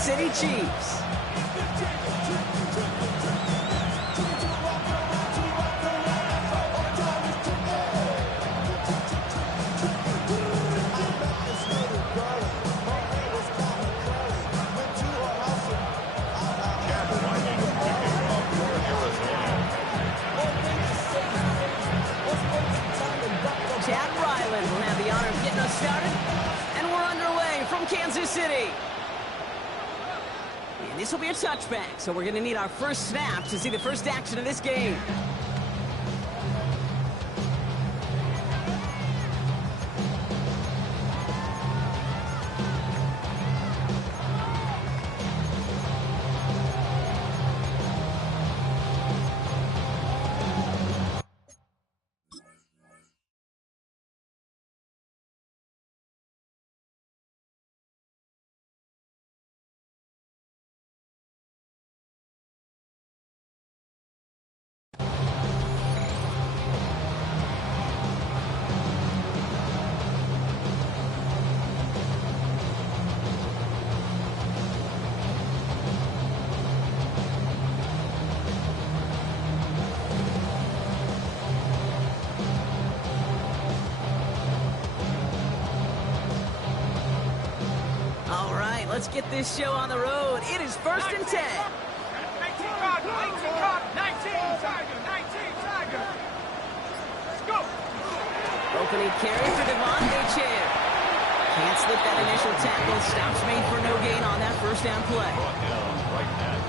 City Chiefs. Will have the honor of getting us started, and we're underway from Kansas City. And this will be a touchback, so we're going to need our first snap to see the first action of this game. Let's get this show on the road. It is 1st and 10. 19 Tiger. Let's go. Opening carry for Devontae Chair. Can't slip that initial tackle. Stops made for no gain on that first down play.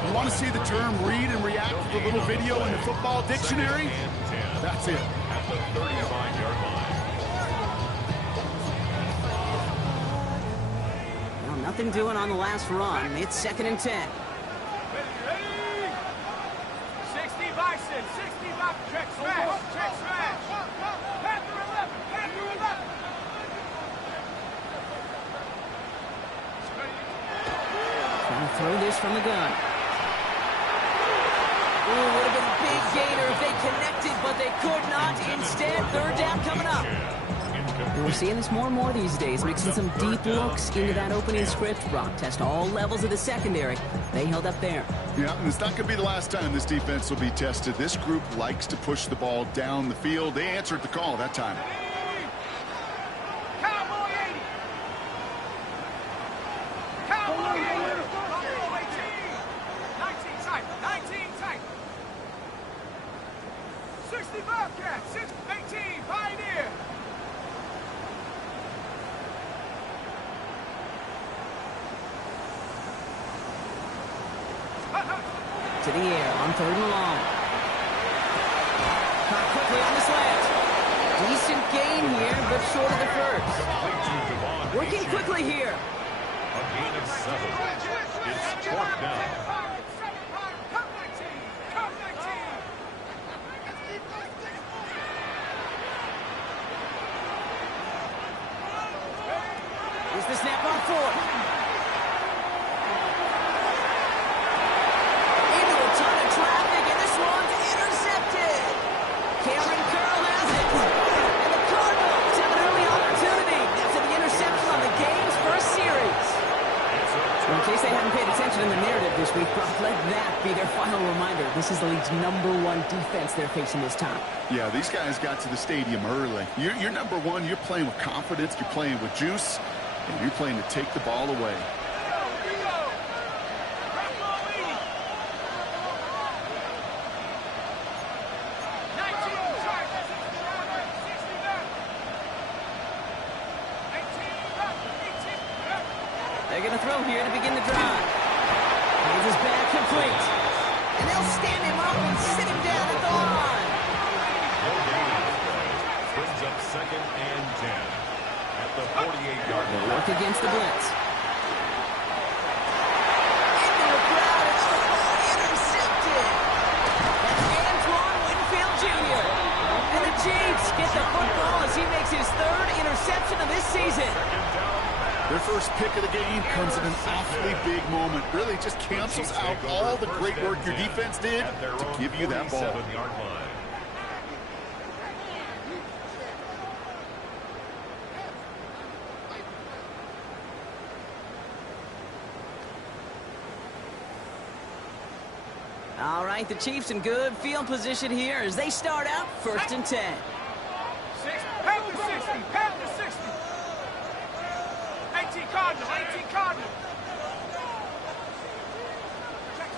You want to see the term read and react with a little video in the football dictionary? That's it. At the 35-yard line. Nothing doing on the last run. It's 2nd and 10. Ready. 60 Bison. 60 Bison. Check smash. Check smash. Panther 11. Panther 11. Trying to throw this from the gun. Ooh, would have been a big gainer if they connected, but they could not. Instead, 3rd down coming up. And we're seeing this more and more these days, mixing some deep looks into that opening script. Brock test all levels of the secondary. They held up there. Yeah, and it's not going to be the last time this defense will be tested. This group likes to push the ball down the field. They answered the call that time. Cowboy 80. Cowboy 80. 19 tight. 19 tight. 60 Bobcat. 18 Pioneer. To the air on 3rd and long. Caught quickly on the slant. Decent gain here, but short of the first. Working quickly here. A gain of 7. It's 4th down. Here's the snap on 4th. In case they haven't paid attention in the narrative this week, Brock, let that be their final reminder. This is the league's #1 defense they're facing this time. Yeah, these guys got to the stadium early. You're number one. You're playing with confidence. You're playing with juice. And you're playing to take the ball away. They're going to throw here to begin the drive. Hands his back complete. And they'll stand him up and sit him down at the line. Brings up 2nd and 10. At the 48-yard line. Work against the blitz. Into the crowd. It's the ball intercepted. That's Antoine Winfield Jr. And the Chiefs get the football as he makes his 3rd interception of this season. Their first pick of the game comes in an awfully big moment. Really just cancels out all the great work your defense did to give you that ball. All right, the Chiefs in good field position here as they start out 1st and 10. Half to 60, half to 60. 18 Cardinal, 18 Cardinal. Check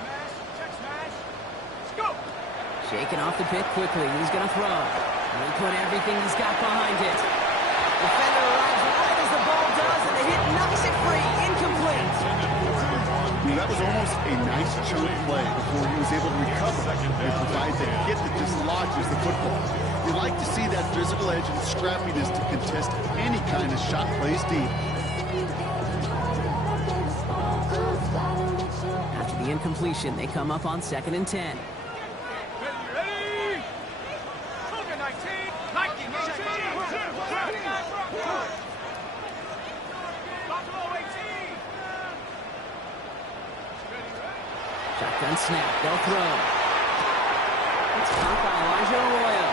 smash. Let's go. Shaking off the pit quickly. He's going to throw. And he put everything he's got behind it. Defender arrives right as the ball does, and the hit knocks it free. Incomplete. That was almost a nice chunk play before he was able to recover and provide the hit that dislodges the football. You like to see that physical edge and scrappiness to contest any kind of shot plays deep. After the incompletion, they come up on 2nd and 10. Ready? Cougar 19, 19, 18. Buffalo 18. Shotgun snap. They'll throw. It's caught by Elijah Arroyo.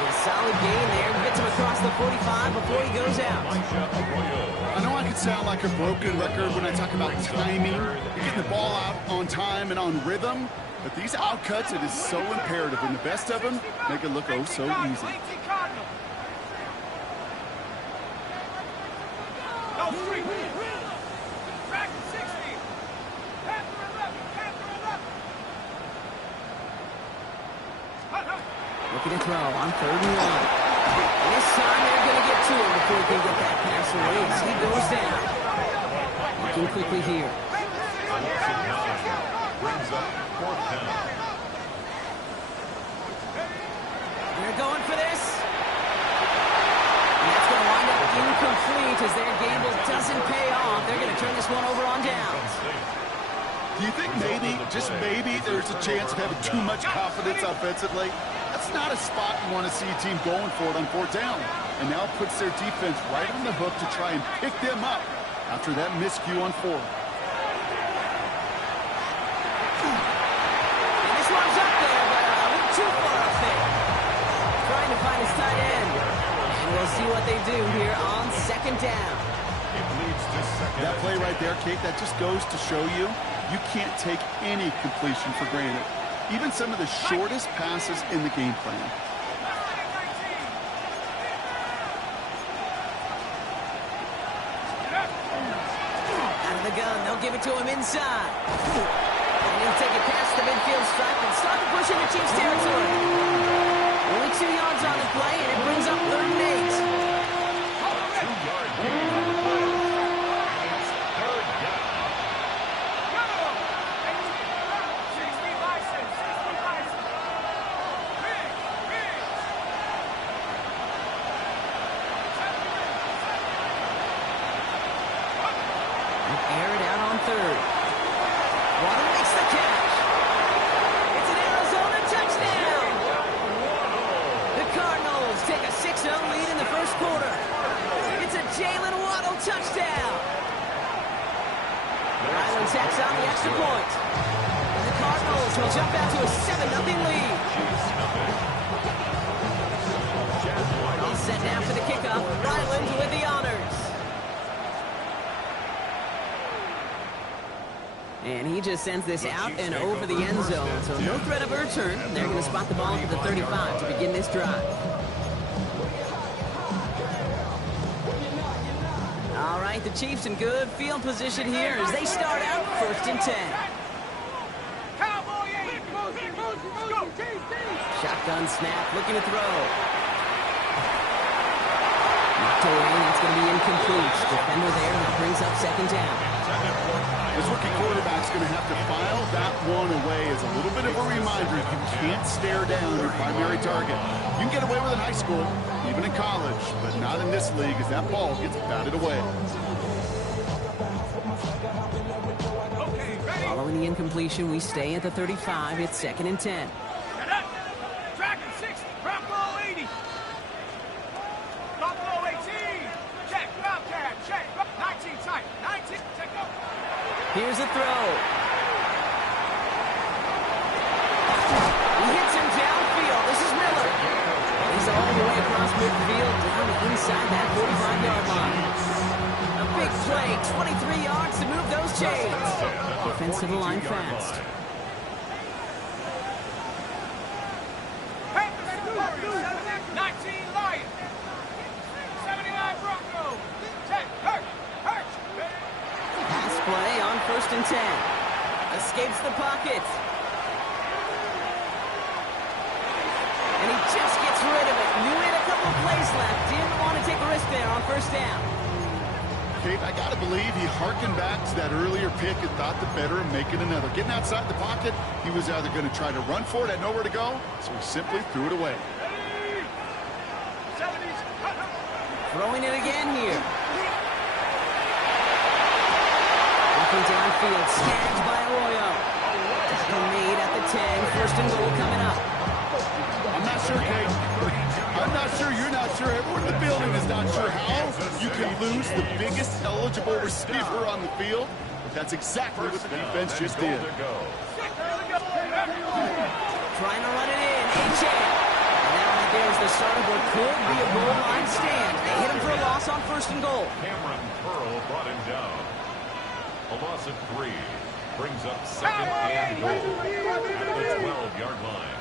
A solid gain there. Gets him across the 45 before he goes out. I know I could sound like a broken record when I talk about timing, getting the ball out on time and on rhythm, but these outcuts, it is so imperative, and the best of them make it look oh so easy. No, 3. Dragon 60. Panther 11. Looking to throw on 3rd and 1. This time they're going to get to him before he can get that pass away as he goes down. Looking quickly here. They're going for this. And that's going to wind up incomplete as their gamble doesn't pay off. They're going to turn this one over on downs. Do you think maybe, just maybe, there's a chance of having too much confidence offensively? That's not a spot you want to see a team going for it on 4th down. And now puts their defense right on the hook to try and pick them up after that miscue on 4th. And this one's up there, but a little too far up there. Trying to find his tight end. And we'll see what they do here on 2nd down. That play right there, Kate, that just goes to show you, you can't take any completion for granted. Even some of the shortest passes in the game plan. Out of the gun, they'll give it to him inside. And he'll take it past the midfield stripe and start to push into Chiefs territory. Only 2 yards on the play, and it brings up 3rd and 8. Air it out on 3rd. Waddle makes the catch. It's an Arizona touchdown. The Cardinals take a 6-0 lead in the 1st quarter. It's a Jalen Waddle touchdown. Ryland tacks on the extra point. The Cardinals will jump out to a 7-0 lead. All set now for the kickoff. Ryland with the honors. And he just sends this out and over the end zone. So no threat of a return. They're going to spot the ball at the 35 to begin this drive. All right, the Chiefs in good field position here as they start out 1st and 10. Shotgun snap, looking to throw. Knocked away, and it's going to be incomplete. Defender there, that brings up 2nd down. This rookie quarterback's going to have to file that one away as a little bit of a reminder. You can't stare down your primary target. You can get away with it in high school, even in college, but not in this league as that ball gets batted away. Following the incompletion, we stay at the 35. It's 2nd and 10. Dragon 60, Buffalo 80. Buffalo 18. Check, Wildcat, check. 19 tight, 19, check up. Here's a throw. He hits him downfield. This is Miller. He's all the way across midfield down inside that 45-yard line. A big play, 23 yards to move those chains. Defensive line fast. first and 10. Escapes the pocket. And he just gets rid of it. Knew he had a couple of plays left. Didn't want to take a risk there on first down. Kate, I got to believe he harkened back to that earlier pick and thought the better of making another. Getting outside the pocket, he was either going to try to run for it, had nowhere to go, so he simply threw it away. Throwing it again here. Looking downfield, snagged by Arroyo. Tackle made at the 10. First and goal coming up. I'm not sure, Kate. I'm not sure, you're not sure. Everyone in the building is not sure how you can lose the biggest eligible receiver on the field. But that's exactly what the defense just did. Trying to run it in. A-Chain. And now right there's the start of what could be a goal line stand. They hit him for a loss on first and goal. Cameron Pearl brought him down. A loss of 3 brings up second and goal at the 12-yard line.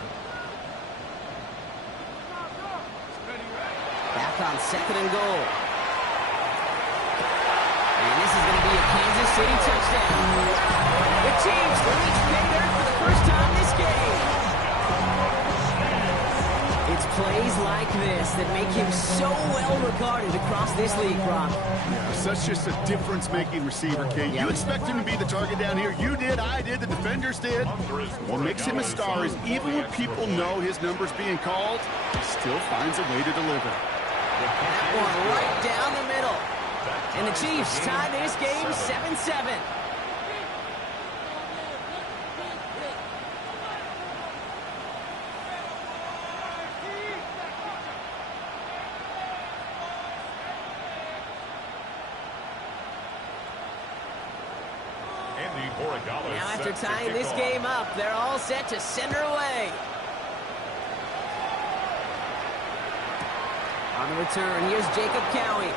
Back on second and goal. And this is going to be a Kansas City touchdown. The Chiefs reach pay dirt for the first time this game. It's plays like this that make him so well regarded across this league, Brock. Yeah, such just a difference-making receiver, Kate. You expect him to be the target down here. You did, I did, the defenders did. What makes him a star is even when people know his number's being called, he still finds a way to deliver. That one right down the middle. And the Chiefs tie this game 7-7. Now after tying this game up, they're all set to send her away. On the return, here's Jacob Cowie.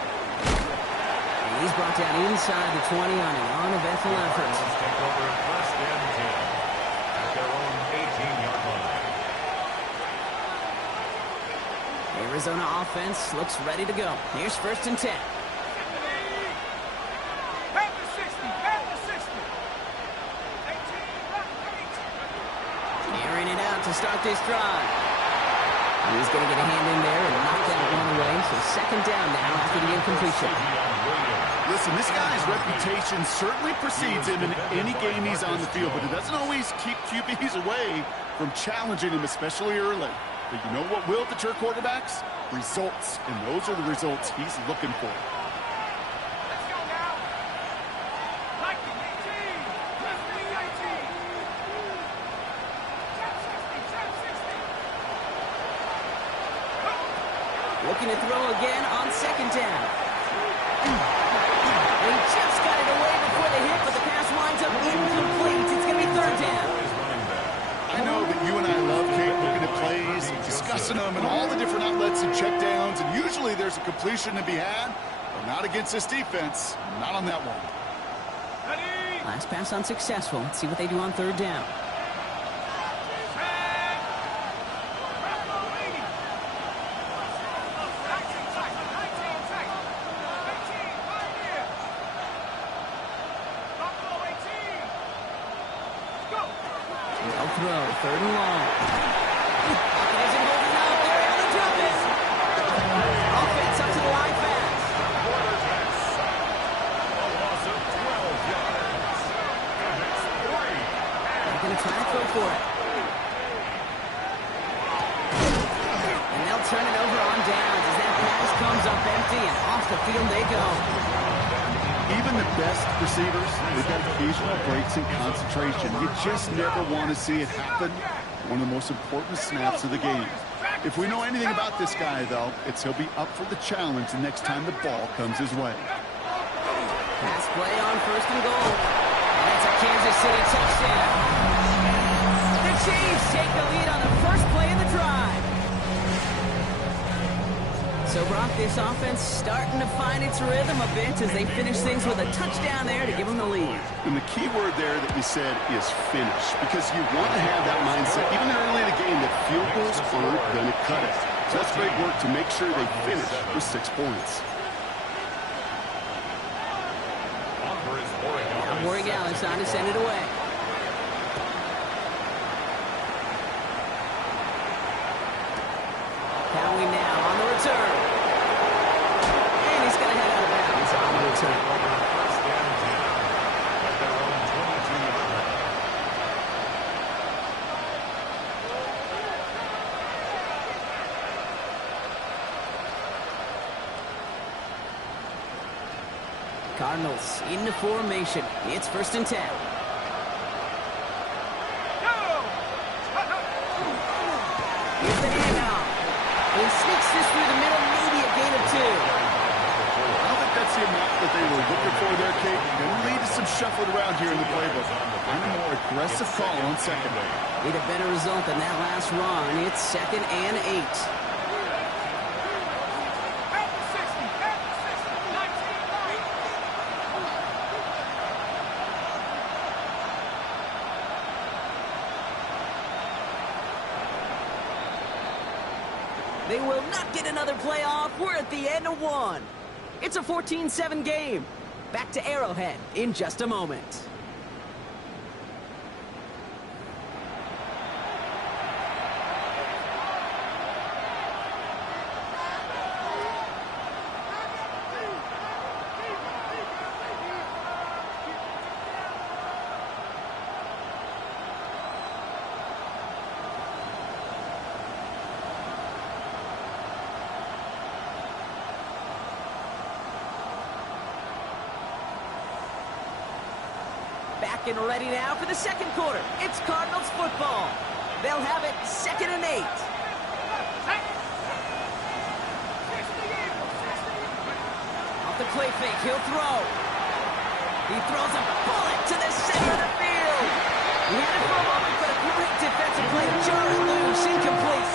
And he's brought down inside the 20 on an uneventful effort. Take over first and 10 at their own 18-yard line. Arizona offense looks ready to go. Here's first and 10. Airing it out to start this drive. He's going to get a hand in there and knock that one away. So second down now after the incompletion. Listen, this guy's reputation certainly precedes him in any game he's on the field, but it doesn't always keep QBs away from challenging him, especially early. But you know what will deter quarterbacks? Results, and those are the results he's looking for. Looking to throw again on second down. They just got it away before the hit, but the pass winds up incomplete. It's going to be third down. I know that you and I love, Kate, looking at plays, discussing them, and all the different outlets and checkdowns, and usually there's a completion to be had, but not against this defense. Not on that one. Last pass unsuccessful. Let's see what they do on third down. Throw, third and long. Pocket isn't holding up. They're able to drop it. Offense up to the line fast. A loss of 12 yards. And it's 3. They're going to try to go for it. And they'll turn it over on downs as that pass comes up empty and off the field they go. Even the best receivers, they've got occasional breaks in concentration. You just never want to see it happen. One of the most important snaps of the game. If we know anything about this guy, though, it's he'll be up for the challenge the next time the ball comes his way. Pass play on first and goal. And that's a Kansas City touchdown. The Chiefs take the lead on the first play of the drive. So, Brock, this offense starting to find its rhythm a bit as they finish things with a touchdown there to give them the lead. And the key word there that we said is finish, because you want to have that mindset, even early in the game, that field goals aren't going to cut it. So that's great work to make sure they finish with 6 points. Now Oregon Gallus on to send it away. Cowie now on the return. And he's going to head out of bounds on the return. First down 10 at their own 22-yard line. Cardinals into formation. It's 1st and 10. Here's the handoff. He sneaks this through the middle, maybe a gain of 2. I don't think that's the amount that they were looking for there, Kate. Going to lead to some shuffling around here in the playbook. Find a more aggressive call on second down. Need a better result than that last run. It's 2nd and 8. They will not get another playoff. We're at the end of 1. It's a 14-7 game. Back to Arrowhead in just a moment. Back and ready now for the second quarter. It's Cardinals football. They'll have it 2nd and 8. Off the play fake, he'll throw. He throws a bullet to the center of the field. He had it for a moment, but a great defensive play to jar it loose. Incomplete.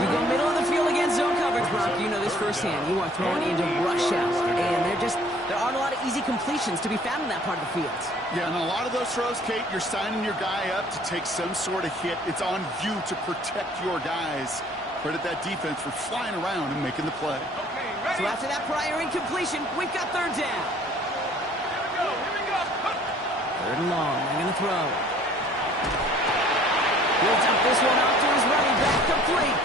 You go middle of the field against zone coverage, Brock. You know this firsthand. You are throwing into rush out, and there aren't a lot of easy completions to be found in that part of the field. Yeah, and a lot of those throws, Kate, you're signing your guy up to take some sort of hit. It's on you to protect your guys. Credit that defense for flying around and making the play. So after that prior incompletion, we've got 3rd down. Here we go. 3rd and long. They're going to throw. He'll dump this one off to his running back, complete.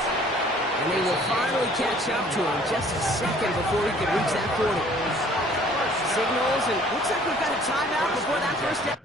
And they will finally catch up to him just a second before he can reach that 40. Signals, and looks like we've got a timeout before that first down.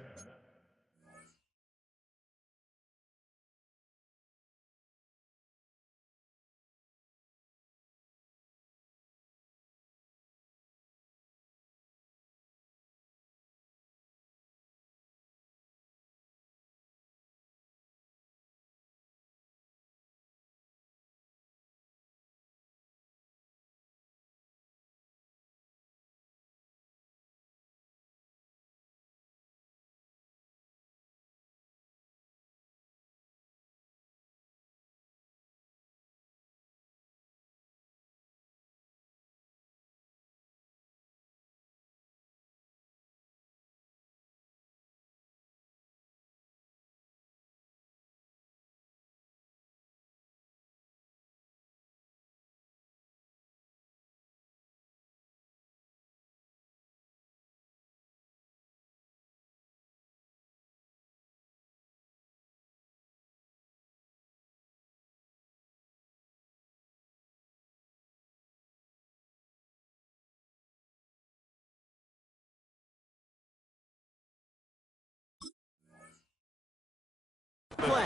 Play.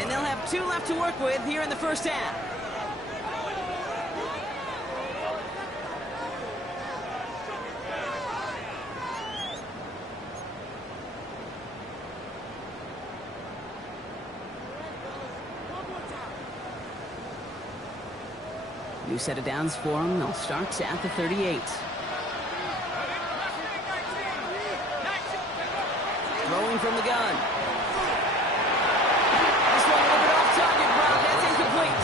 And they'll have 2 left to work with here in the first half. New set of downs for them. They'll start at the 38. Throwing from the gun. This one a little bit off target, Brock. That's incomplete.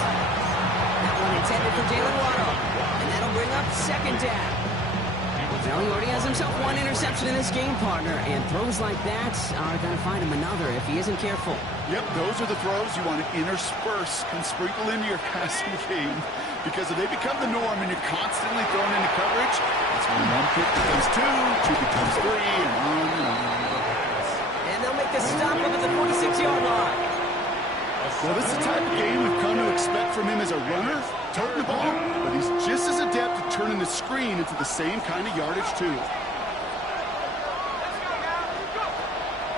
That one intended for Jalen Waddle. And that'll bring up second down. Well, he already has himself one interception in this game, partner, and throws like that are going to find him another if he isn't careful. Yep, those are the throws you want to intersperse and sprinkle into your passing game, because if they become the norm and you're constantly thrown into coverage, that's when one pick becomes two becomes three, and on and on. And they'll make the stop up at the 46-yard line. Well, this is the type of game we've come to expect from him as a runner, toting the ball, but he's just as adept at turning the screen into the same kind of yardage, too.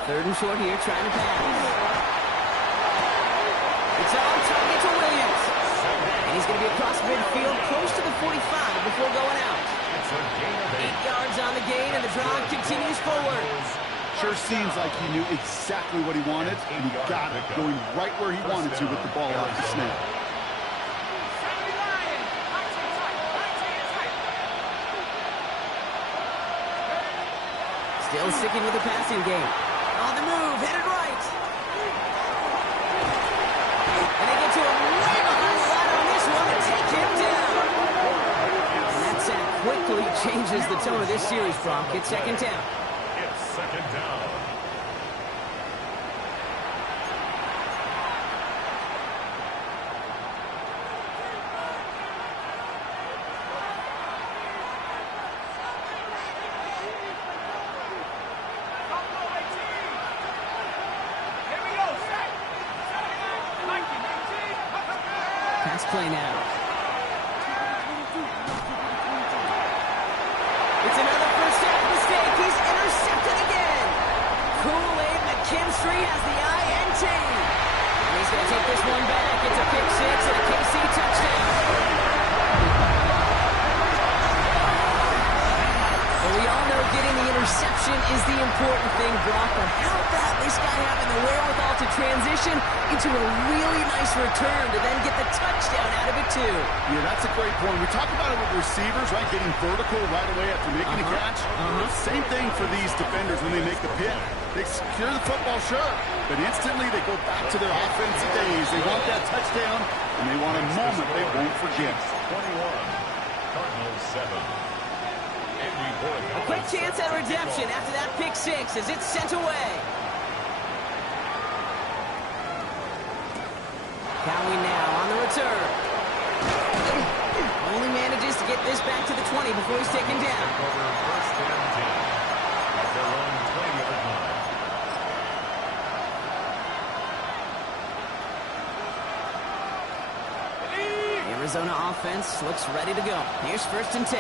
Third and short here, trying to pass. It's on target to Williams. And he's going to be across midfield, close to the 45 before going out. 8 yards on the gain, and the drive continues forward. Sure seems like he knew exactly what he wanted, and he got it, going right where he wanted to with the ball off the snap. Still sticking with the passing game. On the move, headed right. And they get to him right behind the line on this one and take him down. And that sack quickly changes the tone of this series, Brock. It's second down. It's second down. Pass play now. It's another first down mistake. He's intercepted again. Kool-Aid McKinstry has the INT. And he's going to take this one back. It's a pick six and a KC touchdown. Well, we all know getting the interception is the important thing, Brock, but how about this guy having the wherewithal to transition into a really nice return to then get the touchdown out of it, too? Yeah, that's a great point. We talk about it with receivers, right, getting vertical right away after making a catch. Same thing for these defenders when they make the pick. They secure the football, sure, but instantly they go back to their offensive days. They want that touchdown, and they want a moment they won't forget. 21, Cardinals 7. A quick chance at redemption after that pick six as it's sent away. Cowie now on the return. Only manages to get this back to the 20 before he's taken down. First and 10 at their own 20-yard line. The Arizona offense looks ready to go. Here's first and 10.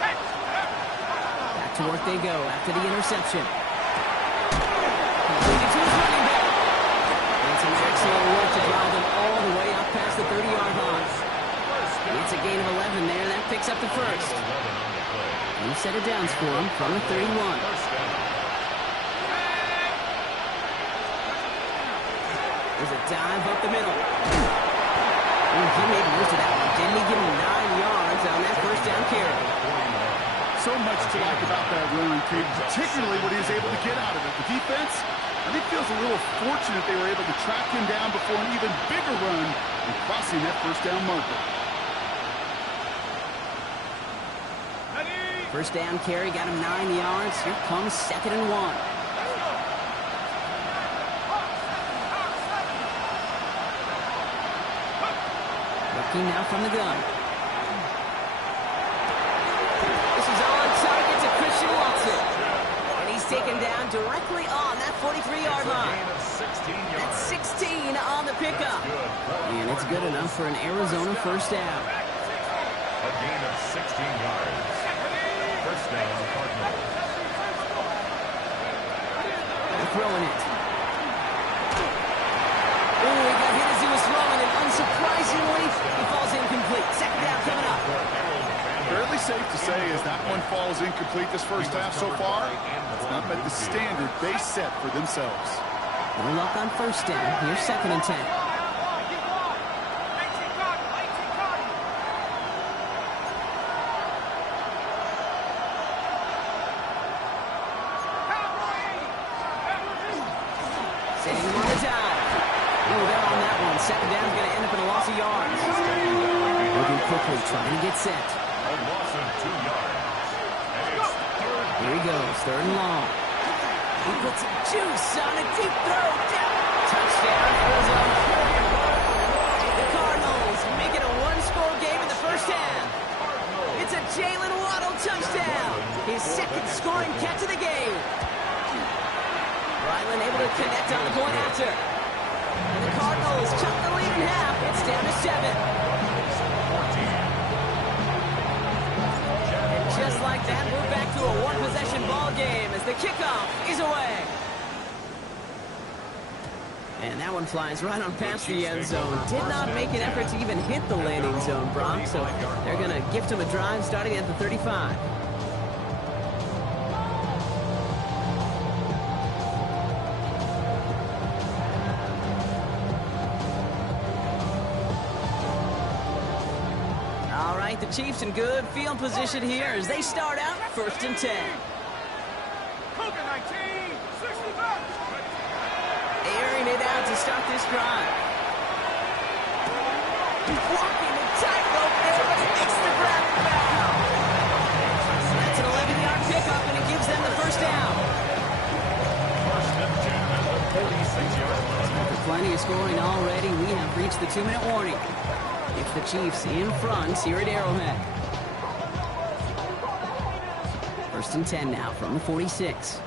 Back to work they go after the interception. Completed to his running back. And some excellent work to drive them all the way up past the 30-yard line. It's a gain of 11 there. That picks up the first. New set of downs for him from the 31. There's a dive up the middle. Ooh, he made most of that one. Didn't he give him 9 yards on that first down carry? So much to like about that run, Kate, particularly what he was able to get out of it. The defense, I think, feels a little fortunate they were able to track him down before an even bigger run and crossing that first down marker. First down carry got him 9 yards. Here comes second and 1. Looking now from the gun. This is on target to Christian Watson. And he's taken down directly on that 43-yard line. That's 16 on the pickup. And it's good enough for an Arizona first down. A gain of 16 yards. First down, Cardinals. They're throwing it. Oh, he got hit as he was throwing, and unsurprisingly, he falls incomplete. Second down coming up. Fairly safe to say as that one falls incomplete this first half so far, it's not met the standard they set for themselves. No luck on first down. Here's second and 10. Sitting on the dive. Oh, they're on that one. Second down's going to end up in a loss of yards. Moving quickly, trying to get set. A loss of 2 yards. Here he goes, 3rd and long. He puts some juice on a deep throw. Touchdown, Arizona. The Cardinals make it a one-score game in the first half. It's a Jalen Waddle touchdown. His 2nd scoring catch of the game. Ryland able to connect on the point after. And the Cardinals cut the lead in half. It's down to 7. Just like that, we're back to a one-possession ball game as the kickoff is away. And that one flies right on past the end zone. Did not make an effort to even hit the landing zone, Brock, so they're going to gift him a drive starting at the 35. The Chiefs in good field position here as they start out 1st and 10. Cougar 19, 65. Airing it out to start this drive. Walking the tightrope there, but he makes the grab and back up. That's an 11-yard pickup, and it gives them the 1st down. 1st and 10 at the 46-yard line. After plenty of scoring already, we have reached the 2-minute warning. It's the Chiefs in front here at Arrowhead. 1st and 10 now from the 46.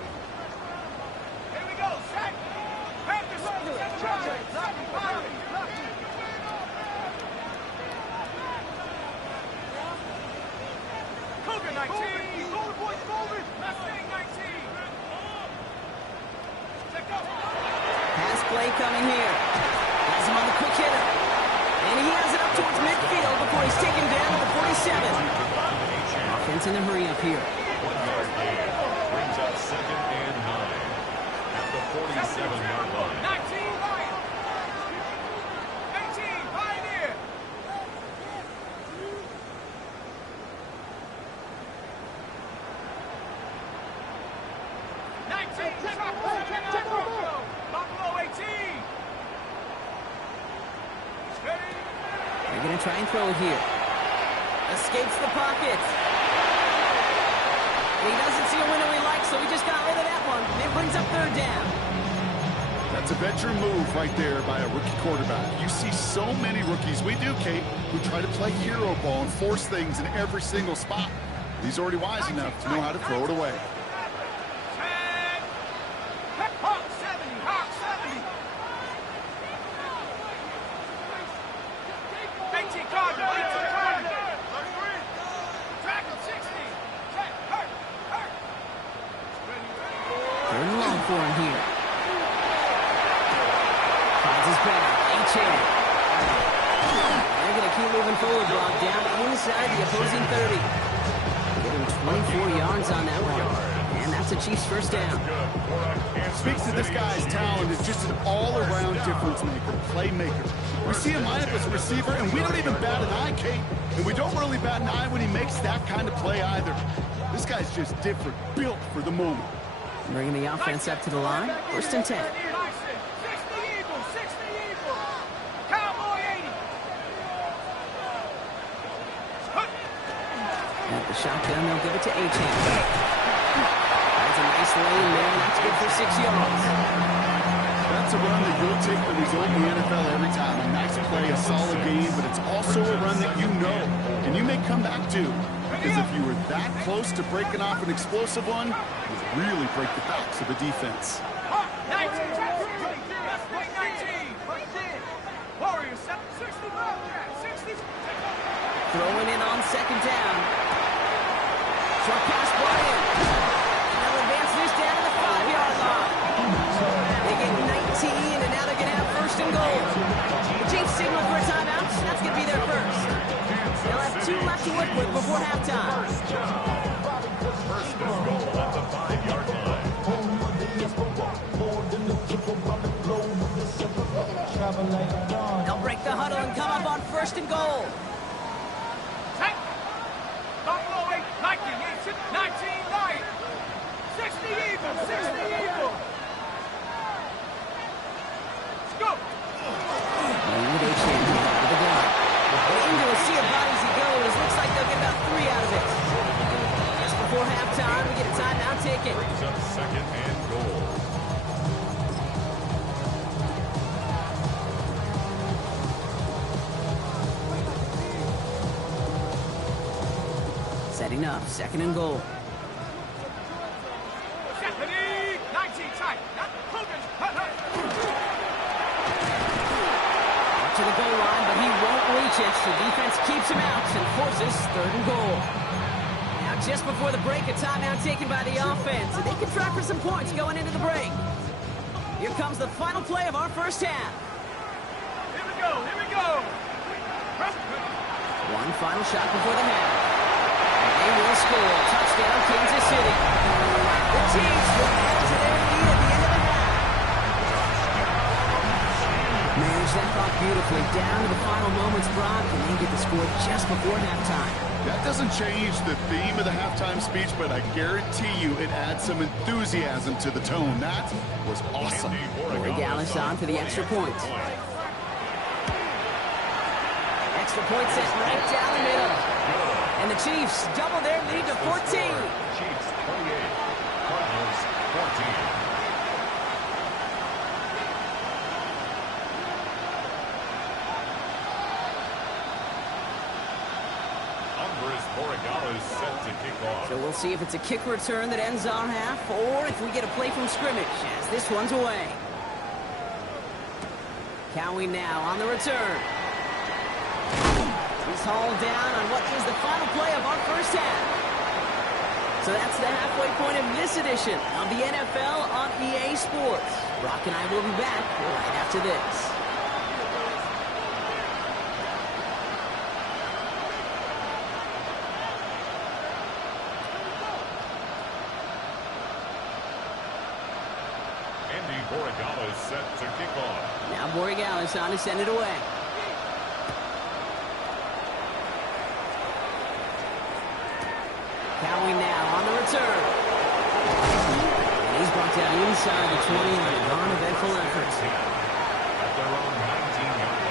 Here we go, set. Practice. Cougar 19. Golden boys, golden. Mustang 19. Check up. Pass play coming here. Has him on the quick hitter. And he has it up towards midfield before he's taken down at the 47. Offense in the hurry up here. 1-yard gain brings up 2nd and 9 at the 47-yard line. 19, Lion. 18, Pioneer. 19, Buffalo 18. They're going to try and throw it here. Escapes the pocket. He doesn't see a window he likes, so he just got rid of that one. It brings up 3rd down. That's a veteran move right there by a rookie quarterback. You see so many rookies, we do, Kate, who try to play hero ball and force things in every single spot. He's already wise enough to know how to throw it away. Hawk 70, Hawk 70. 18 Cardinal, 18 Cardinal. Tackle 60. Hurt. 3rd and long for him here. Finds his back. H-head. They're going to keep moving forward, Brock, down inside the opposing 30. Get him 24 yards on that one. And that's a Chiefs 1st down. Speaks to this guy's talent as just an all-around difference maker, playmaker. We see him line up as a receiver, and we don't even bat an eye, Kate. And we don't really bat an eye when he makes that kind of play either. This guy's just different, built for the moment. Bringing the offense up to the line. 1st and 10. 60 Eagles, 60 Eagles. Cowboy 80. At the shotgun, they'll give it to H-head. That's a nice lane there. That's good for 6 yards. That's a run that you'll take the result in the NFL every time. A nice play, a solid game, but it's also a run that you know and you may come back to. Because if you were that close to breaking off an explosive one, it would really break the backs of a defense. 19, Warriors, 65, 60. Throwing in on 2nd down. Short pass, Bryant. And they'll advance this down to the 5-yard line. They get 19, and now they're going to have 1st and goal. The Chiefs signal for a timeout. That's going to be their first. They'll have 2 left to work with before halftime. 1st and goal at the 5-yard line. They'll break the huddle and come up on 1st and goal. Buffalo 8, 19 Lion. 60 Eagles, 60 Eagles. Let's go. With H-hand with the gun. Into a sea of bodies he goes. Looks like they'll get about 3 out of it. Just before halftime, we get a timeout Setting up, 2nd and goal. Stephanie, 19 tight. To the goal line, but he won't reach it. The defense keeps him out and forces 3rd and goal. Now, just before the break, a timeout taken by the offense. And they can try for some points going into the break. Here comes the final play of our first half. Here we go, here we go. One final shot before the half. And they will score. Touchdown, Kansas City. The Chiefs will add to their lead at the end of the half. Manage that clock beautifully down to the final moments, Brock, and then get the score just before halftime. That doesn't change the theme of the halftime speech, but I guarantee you it adds some enthusiasm to the tone. That was awesome. Borregales on for the extra point. Extra point set right down the middle. And the Chiefs double their lead to 14. Chiefs 28, Cardinals 14. Borregales set to kick off. So we'll see if it's a kick return that ends our half, or if we get a play from scrimmage, as this one's away. Cowie now on the return. He's hauled down on what is the final play of our first half. So that's the halfway point of this edition of the NFL on EA Sports. Brock and I will be back right after this. Borregales set to kick off. Now Borregales on to send it away. Cowie now on the return. And he's brought down inside the 20 on a non-eventful effort. At their own 19-yard line.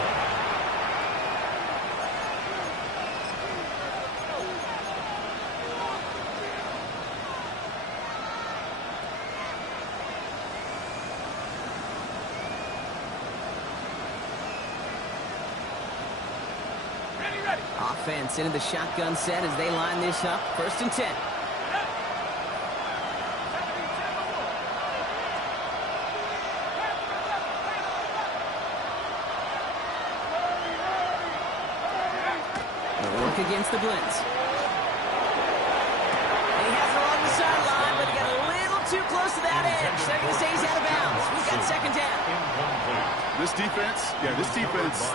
Offense into the shotgun set as they line this up. 1st and 10. They'll work against the blitz. And he has it along the sideline, but he got a little too close to that edge. They're going to say he's out of bounds. We've got 2nd down. This defense,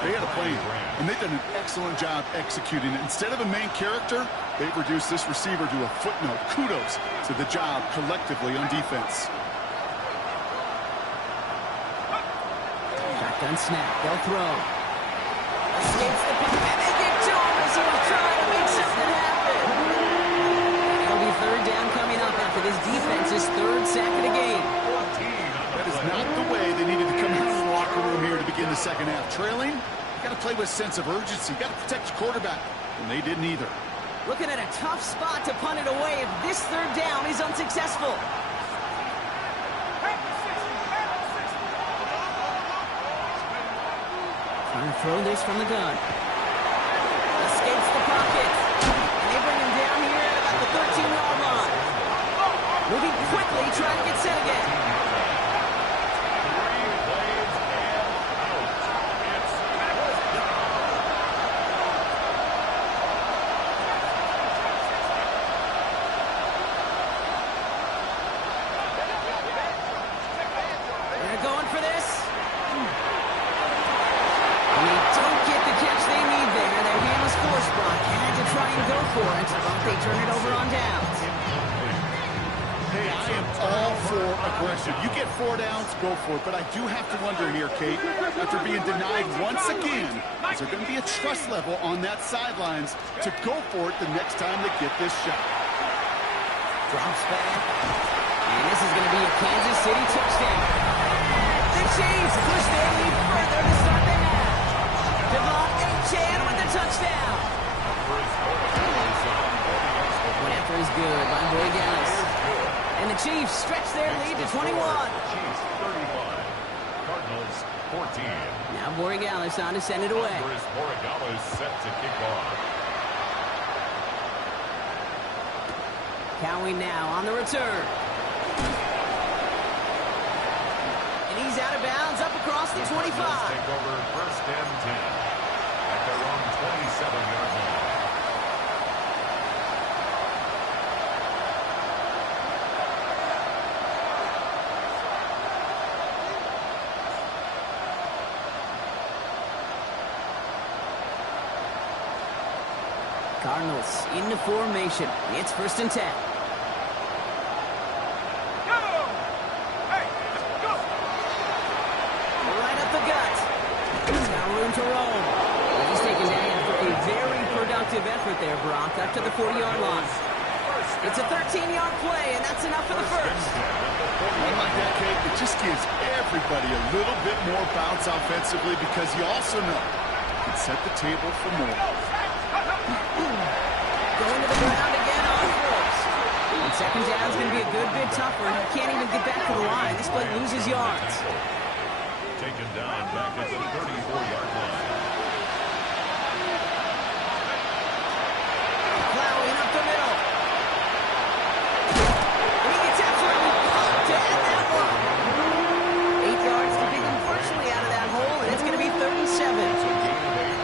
they had a plan, and they've done an excellent job executing it. Instead of a main character, they've reduced this receiver to a footnote. Kudos to the job collectively on defense. Shotgun snap. They'll throw. Escapes the pick, and they get to him as he was trying to make something happen. And it'll be 3rd down coming up after this defense's 3rd sack of the game. That is not the way they needed to come out of the locker room here to begin the 2nd half. Trailing, you got to play with a sense of urgency. You got to protect your quarterback, and they didn't either. Looking at a tough spot to punt it away if this 3rd down is unsuccessful. Trying to throw this from the gun. Escapes the pocket. And they bring him down here at about the 13-yard line. Moving quickly, trying to get set again. They turn it over on downs. Hey, I am all for aggression. You get 4 downs, go for it. But I do have to wonder here, Kate, after being denied once again, is there going to be a trust level on that sidelines to go for it the next time they get this shot? Drops back. And this is going to be a Kansas City touchdown. The Chiefs push their lead further to start the half. Devon Achane with the touchdown. One after is good by Borregales. And the Chiefs stretch their lead to 21. Chiefs 35, Cardinals 14. Now Borregales on to send it away. Borregales set to kick off. Cowing now on the return. And he's out of bounds up across the 25. Take over first and 10 at their own 27-yard line. Cardinals into formation. It's first and 10. Go! Hey, go! Right up the gut. He's got room to roam. But he's taken down after a very productive effort there, Brock, up to the 40-yard line. It's a 13-yard play, and that's enough for the first. One like that, Kate, it just gives everybody a little bit more bounce offensively because you also know it can set the table for more. Going to the ground again on first. And second down's going to be a good bit tougher. He can't even get back to the line. This play loses yards. Taken down back at the 34-yard line. Plowing up the middle. And he gets absolutely pumped to end that one. 8 yards to get him virtually out of that hole, and it's going to be 37.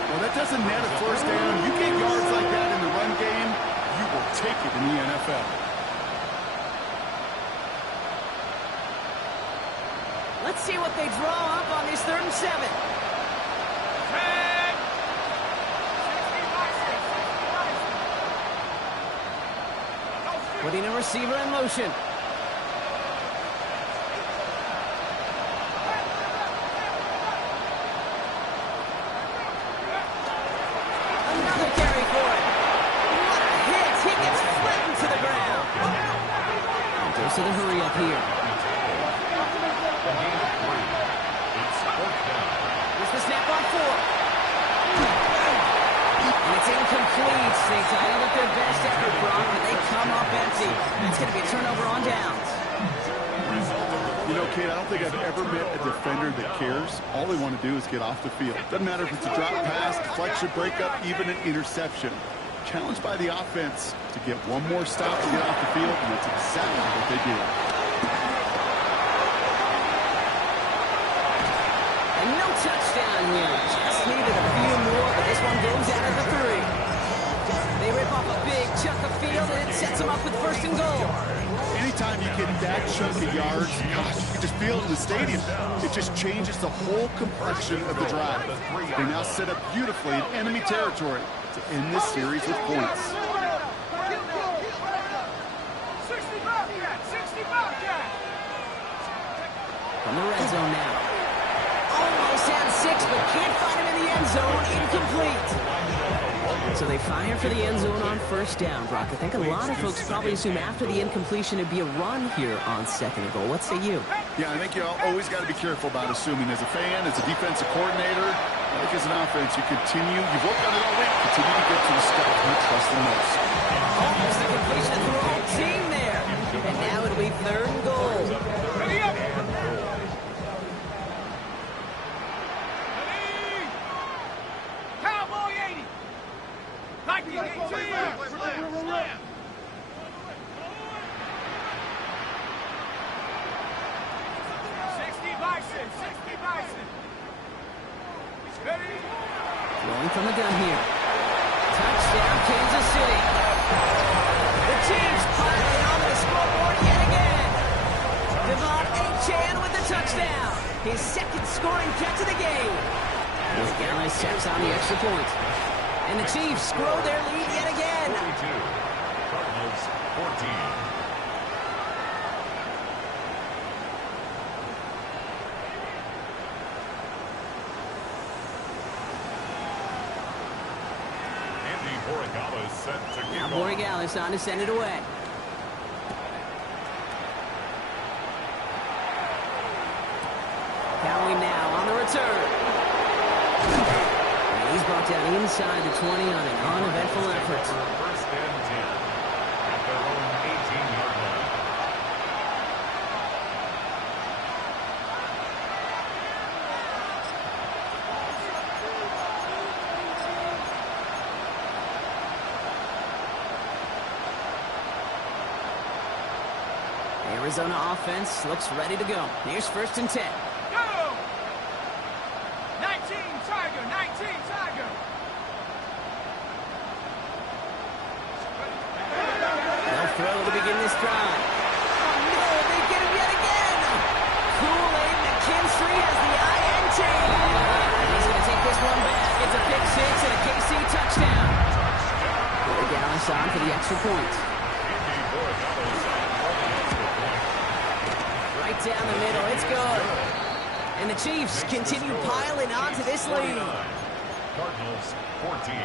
Well, that doesn't net a first down. You get yards like that in the run game, you will take it in the NFL. Let's see what they draw up on this 3rd and 7. 10! 60 Putting a receiver in motion. Another carry for it. What a hit. He gets flattened to the ground. Goes to the hurry up here. It's fourth down. Here's the snap on 4. And it's incomplete. They tied up their best effort, Brock, but they come up empty. It's going to be a turnover on downs. You know, Kate, I don't think I've ever met a defender that cares. All they want to do is get off the field. Doesn't matter if it's a drop pass, deflection, breakup, even an interception. Challenged by the offense to get one more stop to get off the field, and that's exactly what they do. And no touchdown here. Just needed a few more, but this one goes out of the 3. They rip off a big chunk of field, and it sets them up with first and goal. Anytime you get that chunk of yards, gosh, you can just feel it in the stadium. It just changes the whole complexion of the drive. They now set up beautifully in enemy territory to end this series with points. 60 Bobcat! 60 Bobcat! From the red zone now. Almost had 6, but can't find him in the end zone. Incomplete. So they fire for the end zone on first down, Brock. I think a lot of folks probably assume after the incompletion it'd be a run here on second and goal. What say you? Yeah, I think you always got to be careful about assuming. As a fan, as a defensive coordinator, I think as an offense, you've worked on it all week, continue to get to the stuff you trust the most. Almost a completion for the whole team there. And now it'll be 3rd and goal. Ready up! Cowboy 80! 1918! Rolling from the gun here. Touchdown, Kansas City. The Chiefs piling on the scoreboard yet again. Devon Achane with the touchdown. His 2nd scoring catch of the game. Gallus steps on the extra point. And the Chiefs grow their lead yet again. 42. Cardinals 14. Now Borregales on to send it away. Cowing now on the return. And he's brought down inside the 20 on an uneventful effort. First and 10 at their own 18-yard line. Arizona offense looks ready to go. Here's 1st and 10. Go! 19 Tiger, 19 Tiger. They'll throw to begin this drive. Oh, no, they get him yet again. Kool-Aid McKinstry has the INT. And he's going to take this one back. It's a pick 6 and a KC touchdown. Corey Gallis on for the extra point. Right down the middle. It's good. And the Chiefs continue piling on to this lead. Cardinals 14.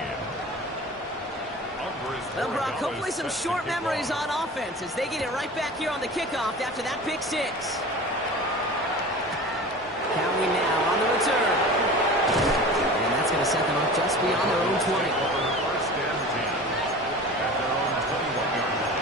Well, Brock, hopefully some short memories on offense as they get it right back here on the kickoff after that pick 6. County now on the return. And that's going to set them up just beyond their own 20. 1st and 10 at their own 21-yard line.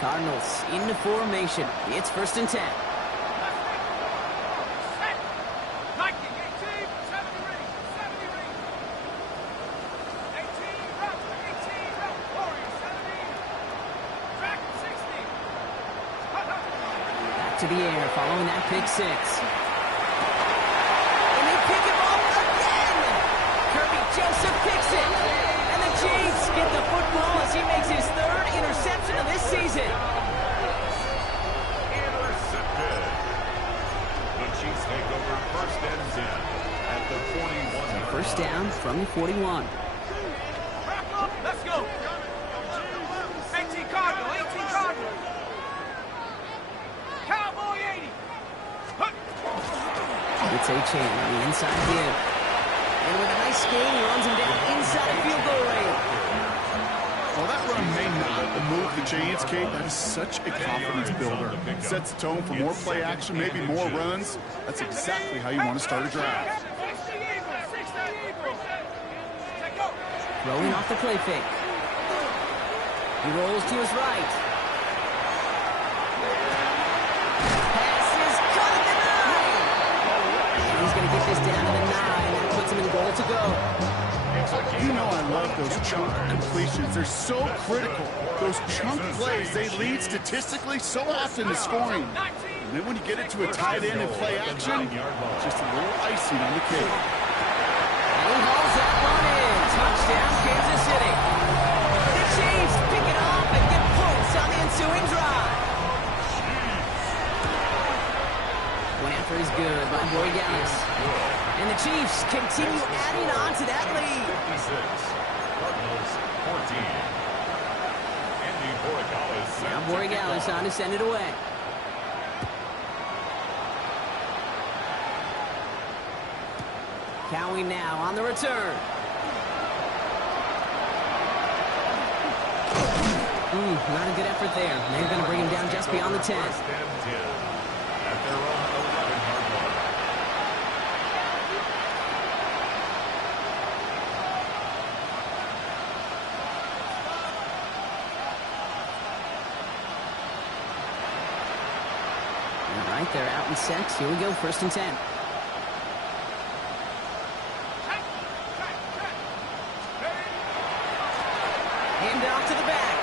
Cardinals into formation. It's 1st and 10. Set. Nike, 18, 70 ring, 70 ring. 18, route, 18, route, Warriors, 70. Track, 60. Back to the air following that pick 6. And they pick him off again. Kirby Joseph picks it. And the Chiefs get the football as he makes his 3rd interception of this season. Intercepted. The Chiefs take over 1st and 10 at the 41. First down from the 41. Let's go. 18 Cardinal, 18 Cardinal. Cowboy 80. It's A-Chain on the inside give. And with a nice gain, he runs him down inside a field goal range. Well, that run may not move the chains, Kate. That is such a confidence builder. Sets the tone for more play action, maybe more runs. That's exactly how you want to start a drive. 60 Eagles, 60 Eagles. Take go. Throwing off the play fake. He rolls to his right. Pass is caught at the 9. And he's going to get this down to the 9. That puts him in goal to go. You know I love those chunk completions. They're so critical. Those chunk plays, they lead statistically so often to scoring. And then when you get it to a tight end in play action, just a little icing on the cake. And he hauls that one in. Touchdown, Kansas City. The Chiefs pick it off and get points on the ensuing drive. One after is good by Boy Gallis. And the Chiefs continue adding on to that lead. 56. Cardinals 14. Andy Borregales. Now Borregales on to send it away. Cowie now on the return. Not a good effort there. They're going to bring him down just beyond the 10. 1st and 10 at their own 11-yard line. All right, they're out and set. Here we go, 1st and 10. Hand off to the back.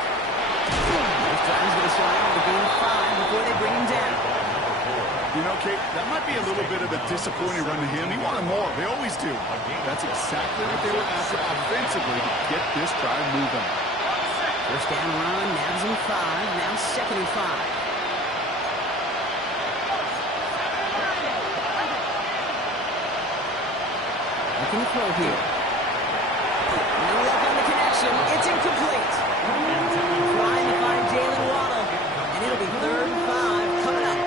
This drive's going to start out with a gain of 5 before they bring him down. You know, Kate, that might be a little bit of a disappointing run to him. He wanted more. They always do. That's exactly what they were after offensively to get this drive moving. First down run, nabs him 5. Now 2nd and 5. Looking to throw here. No luck on the connection. It's incomplete. Trying to find Jalen Waddle. And it'll be 3rd and 5 coming up.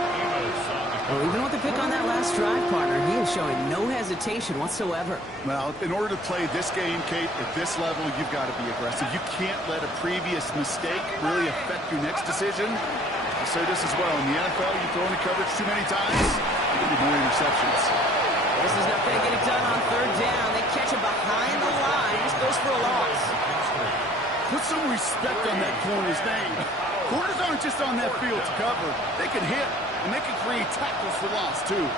Well, even with the pick on that last drive, partner, he is showing no hesitation whatsoever. Well, in order to play this game, Kate, at this level, you've got to be aggressive. You can't let a previous mistake really affect your next decision. I'll say this as well. In the NFL, you throw into coverage too many times, you'll get more interceptions. This is not going to get it done on 3rd down. They catch him behind the line. This goes for a loss. Put some respect on that corner's name. Corners aren't just on that field to cover. They can hit. And they can create tackles for loss, too.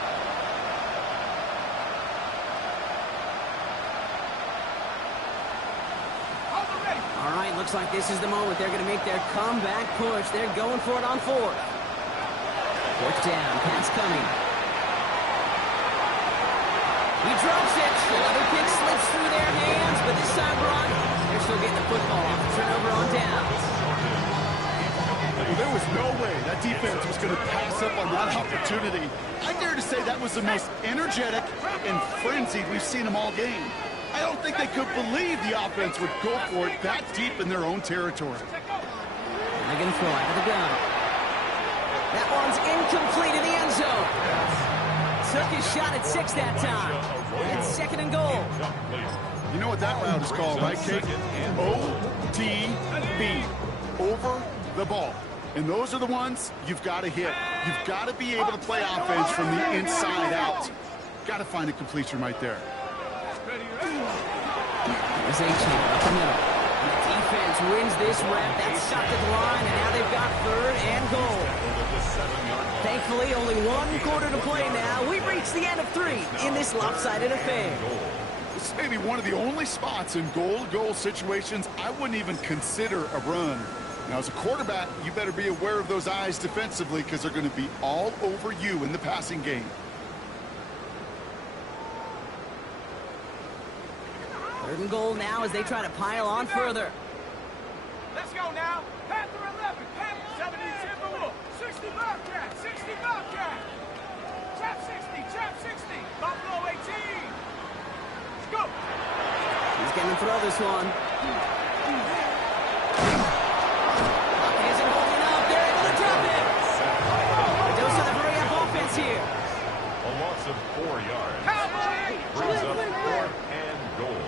All right, looks like this is the moment. They're going to make their comeback push. They're going for it on 4th. 4th down, pass coming. He drops it. Another pick slips through their hands, but this time, Brock, they're still getting the football off. Turnover on downs. Well, there was no way that defense was going to pass up on that opportunity. I dare to say that was the most energetic and frenzied we've seen them all game. I don't think they could believe the offense would go for it that deep in their own territory. They're going to throw out of the gun. That one's incomplete in the end zone. Took his shot at 6 that time. It's 2nd and goal. You know what that route is called, right, Kate? OTB. Over the ball. And those are the ones you've got to hit. You've got to be able to play offense from the inside out. Got to find a completion right there. There's A-Chain up the middle. Defense wins this rep. That's stopped at the line, and now they've got 3rd and goal. Thankfully, only 1 quarter to play now. We've reached the end of 3 in this lopsided affair. This may be one of the only spots in goal-to-goal situations I wouldn't even consider a run. Now, as a quarterback, you better be aware of those eyes defensively because they're going to be all over you in the passing game. 3rd and goal now as they try to pile on further. Let's go now. Panther 11, Panther 70 Timberwolf, 60 Bobcat, 60 Bobcat. Trap 60, Trap 60, Buffalo 18. Let's go. He's going to throw this one. He isn't holding up. They're able to drop it. A dose of the hurry-up offense here. A loss of 4 yards. Cowboy! Brings up 4th and goal.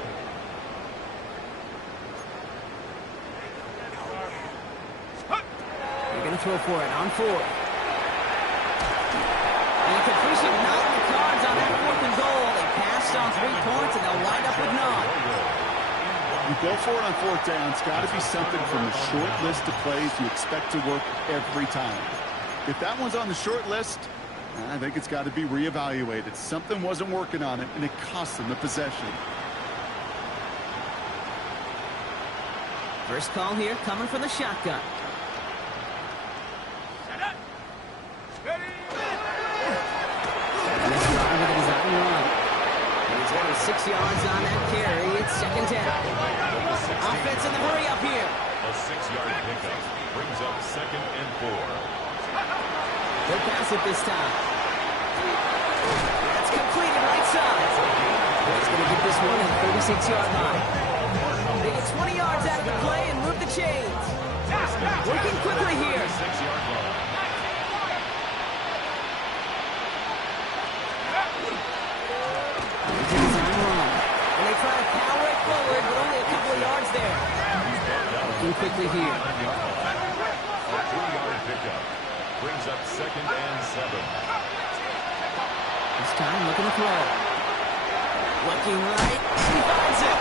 They're going to throw for it on 4th. And completion not in the cards on that 4th and goal. They passed on 3 points, and they'll wind up with none. You go for it on 4th down. It's got to be something from the short list of plays you expect to work every time. If that one's on the short list, I think it's got to be reevaluated. Something wasn't working on it, and it cost them the possession. First call here coming from the shotgun. This drive with a design run. And he's got 6 yards on that carry. It's 2nd down. Offense in the hurry up here. A 6-yard pickup brings up 2nd and 4. They'll pass it this time. That's completed right side. He's going to get this one at the 36-yard line. They get 20 yards out of the play and move the chains. Working quickly here. 6-yard line. And they try to power it forward, but only a couple of yards there. Working quickly here. A 3-yard pickup brings up 2nd and 7. This time looking to throw. Looking right, and he finds it.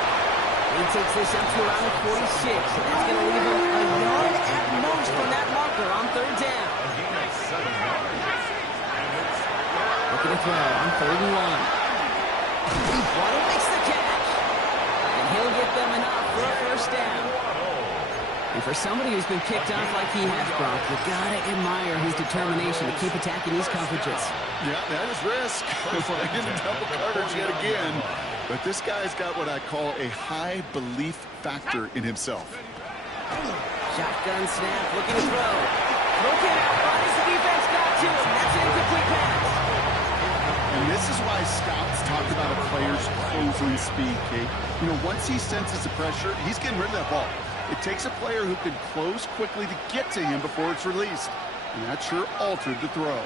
He takes this up to around the 46, and that's going to leave him a yard at most from that marker on 3rd down. A gain of 7 yards. And it's Looking to throw on 3rd and 1. Waddle makes the catch, and he'll get them enough for a 1st down. And for somebody who's been kicked off like he has, Brock, you gotta admire his determination to keep attacking these coverages. Yeah, that is risk. Playing in double coverage yet again. But this guy's got what I call a high belief factor in himself. Shotgun snap, looking to throw. Broken out right as the defense got to him. That's an incomplete pass. And this is why scouts talk about a player's closing speed, Kate. You know, once he senses the pressure, he's getting rid of that ball. It takes a player who can close quickly to get to him before it's released. And that sure altered the throw.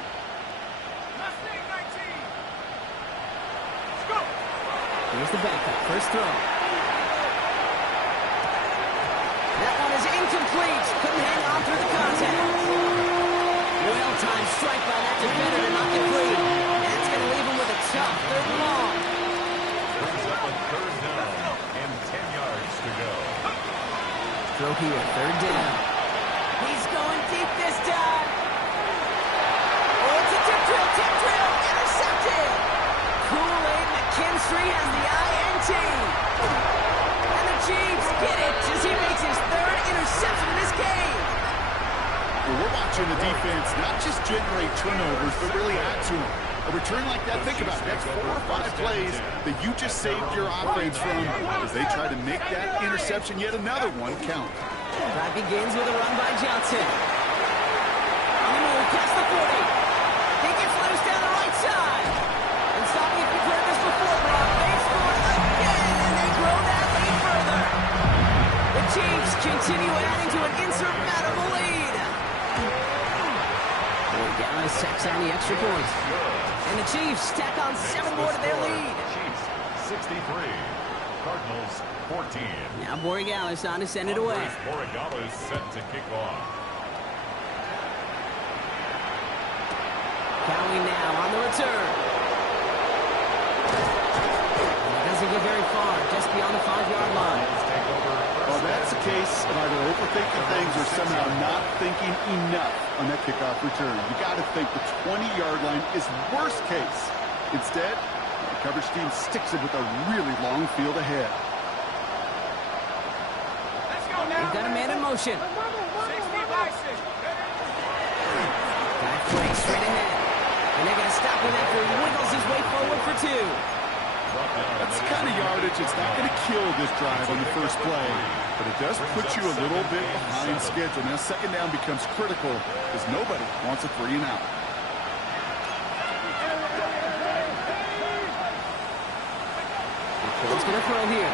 Here's the backup. First throw. That one is incomplete. Couldn't hang on through the contact. Well-timed strike by that defender to knock it free. That's going to leave him with a tough 3rd and long. brings up a 3rd down and 10 yards to go. Throw here, 3rd down. He's going deep this time. Oh, it's Tip drill, intercepted. Kool-Aid McKinstry has the INT. And the Chiefs get it as he makes his third interception in this game. Well, we're watching the defense not just generate turnovers, but really add to them. A return like that, think about it, that's 4 or 5 plays that you just saved your offense from as they try to make that interception, yet another one, count. Drive begins with a run by Johnson. On the move, past the 40. He gets loose down the right side. And stopping if you've heard this before, Brock. They score again, and they grow that lead further. The Chiefs continue adding to an insurmountable lead. Dallas tacks on the extra point. And the Chiefs tack on 7 more to their lead. Chiefs 63, Cardinals 14. Now Borregales on to send it away. Borregales set to kick off. Cowie now on the return. And it doesn't get very far, just beyond the 5-yard line. Well, that's the case of either overthinking things or somehow not thinking enough on that kickoff return. You got to think the 20-yard line is worst case. Instead, the coverage team sticks it with a really long field ahead. Let's go now. They've got a man in motion. 60 by 6. Guy flanks straight ahead. And they're going to stop him after he wiggles his way forward for 2. That's the kind of yardage it's not going to kill this drive on the first play, but it does put you a little bit behind schedule. Now, second down becomes critical because nobody wants a 3 and out. He's going to throw here.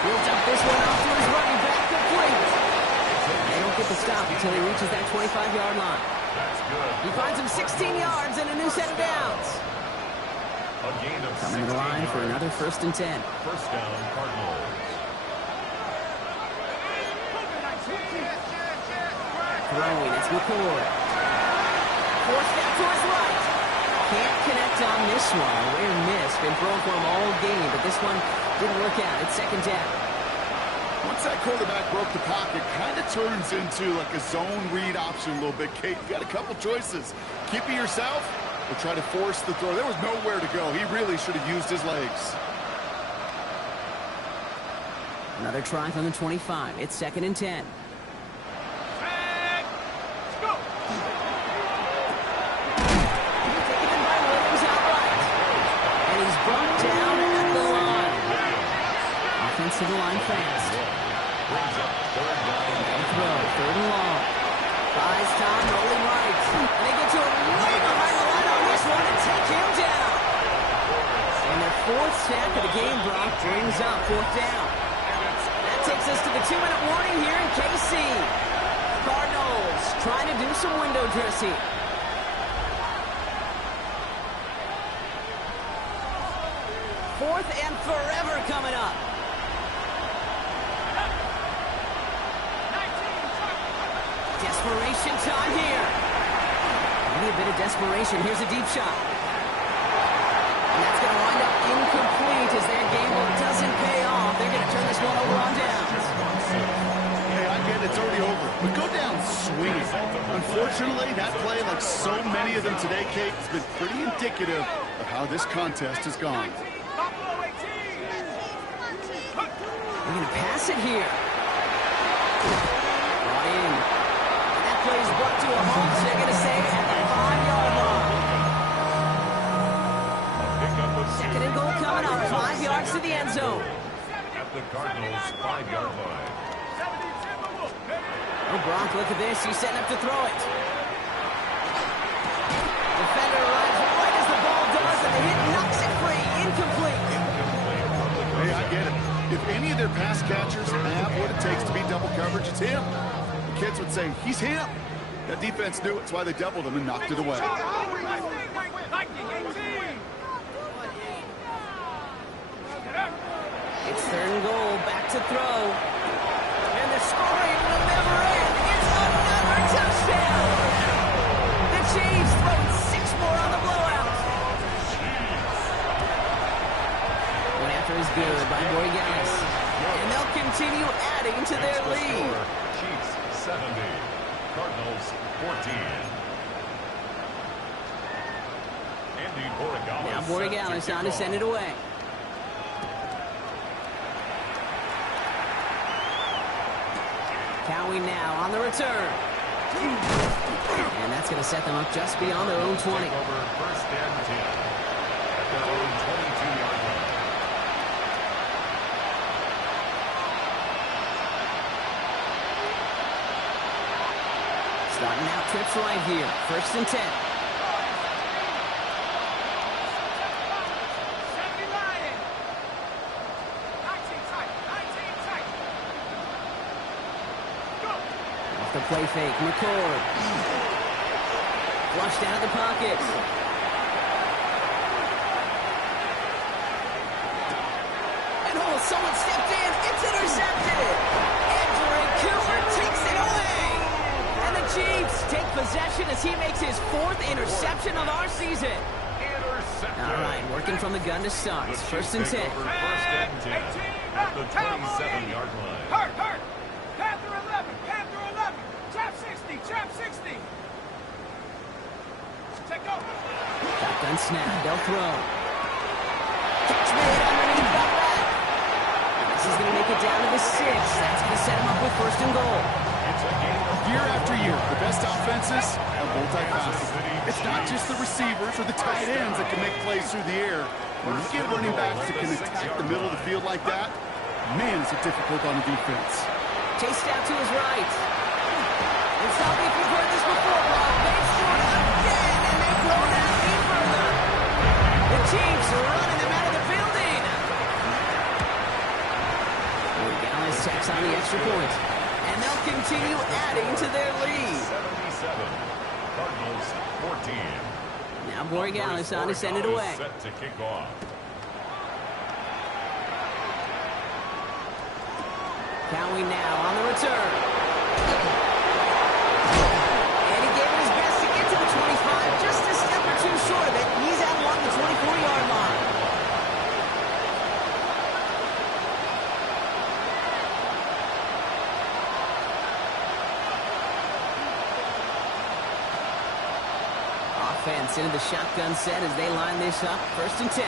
He'll dump this one off to his running back, complete. They don't get the stop until he reaches that 25-yard line. He finds him 16 yards and a new set of downs. Coming to the line for another 1st and 10. First down, Cardinals. Throwing, it's McCoy. Forced down to his right. Can't connect on this one. A rare miss. Been thrown for him all game, but this one didn't work out. It's 2nd down. Once that quarterback broke the pocket, kind of turns into like a zone read option a little bit. Kate, you got a couple choices. Keep it yourself or try to force the throw. There was nowhere to go. He really should have used his legs. Another try from the 25. It's 2nd and 10. To the line fast. And throw, 3rd and long. Buys time, rolling right. And they get to him way behind the line on this one and take him down. And their 4th sack of the game, Brock, brings up 4th down. That takes us to the 2-minute warning here in KC. Cardinals trying to do some window dressing. 4th and forever coming up. Desperation time here. Maybe a bit of desperation. Here's a deep shot. And that's going to wind up incomplete as their gamble doesn't pay off. They're going to turn this one over on downs. Hey, I get it. It's already over. But go down swinging. Unfortunately, that play, like so many of them today, Kate, has been pretty indicative of how this contest has gone. They're going to pass it here. Brought in. Play is brought to a halt, so they're going to say at the 5-yard line. 2nd and goal coming up, 5 yards to the end zone. At the Cardinals' 5-yard line. Oh, Brock, look at this. He's setting up to throw it. Defender arrives right as the ball does, and the hit knocks it free. Incomplete. Hey, I get it. If any of their pass catchers have what it takes to beat double coverage, it's him. Kids would say, he's him. That defense knew it. That's why they doubled him and knocked it away. It's 3rd and goal. Back to throw. And the scoring will never end. It's another touchdown. The Chiefs throwing 6 more on the blowout. One after is good by Borregales. And they'll continue adding to their lead. Chiefs 70, Cardinals 14. Now Borregales on to send it away. Cowie now on the return. And that's going to set them up just beyond their own 20. Over first and 10 at their own 22-yard line. Starting out trips right here. First and 10. Off the play fake, McCord. Flushed out of the pocket. And someone stepped in. It's intercepted. Andrew Cooper takes it away. And the Chiefs take possession as he makes his 4th interception of our season. All right, working from the gun to start. First and 10. First and 10 at the 27-yard line. Hurt. Panther 11. Trap 60. Take over. Shotgun snap. They'll throw. Catch made underneath that back. This is going to make it down to the 6. That's going to set him up with first and goal. Year after year, the best offenses are multifaceted. It's not just the receivers or the tight ends that can make plays through the air. When you get running backs that can attack the middle of the field like that, man, is it difficult on the defense. Chased out to his right. And stop me if you've heard this before, Bob. They scored again, and they blow that lead further. The Chiefs are running them out of the building. Borregales tacks on the extra point. And they'll continue adding to their lead. 77. Cardinals 14. Now Borregales on to send it away. Set to kick off. Cowie now on the return. And he gave it his best to get to the 25, just a step or two short of it. He's out along the 24-yard line. Offense into the shotgun set as they line this up. First and 10.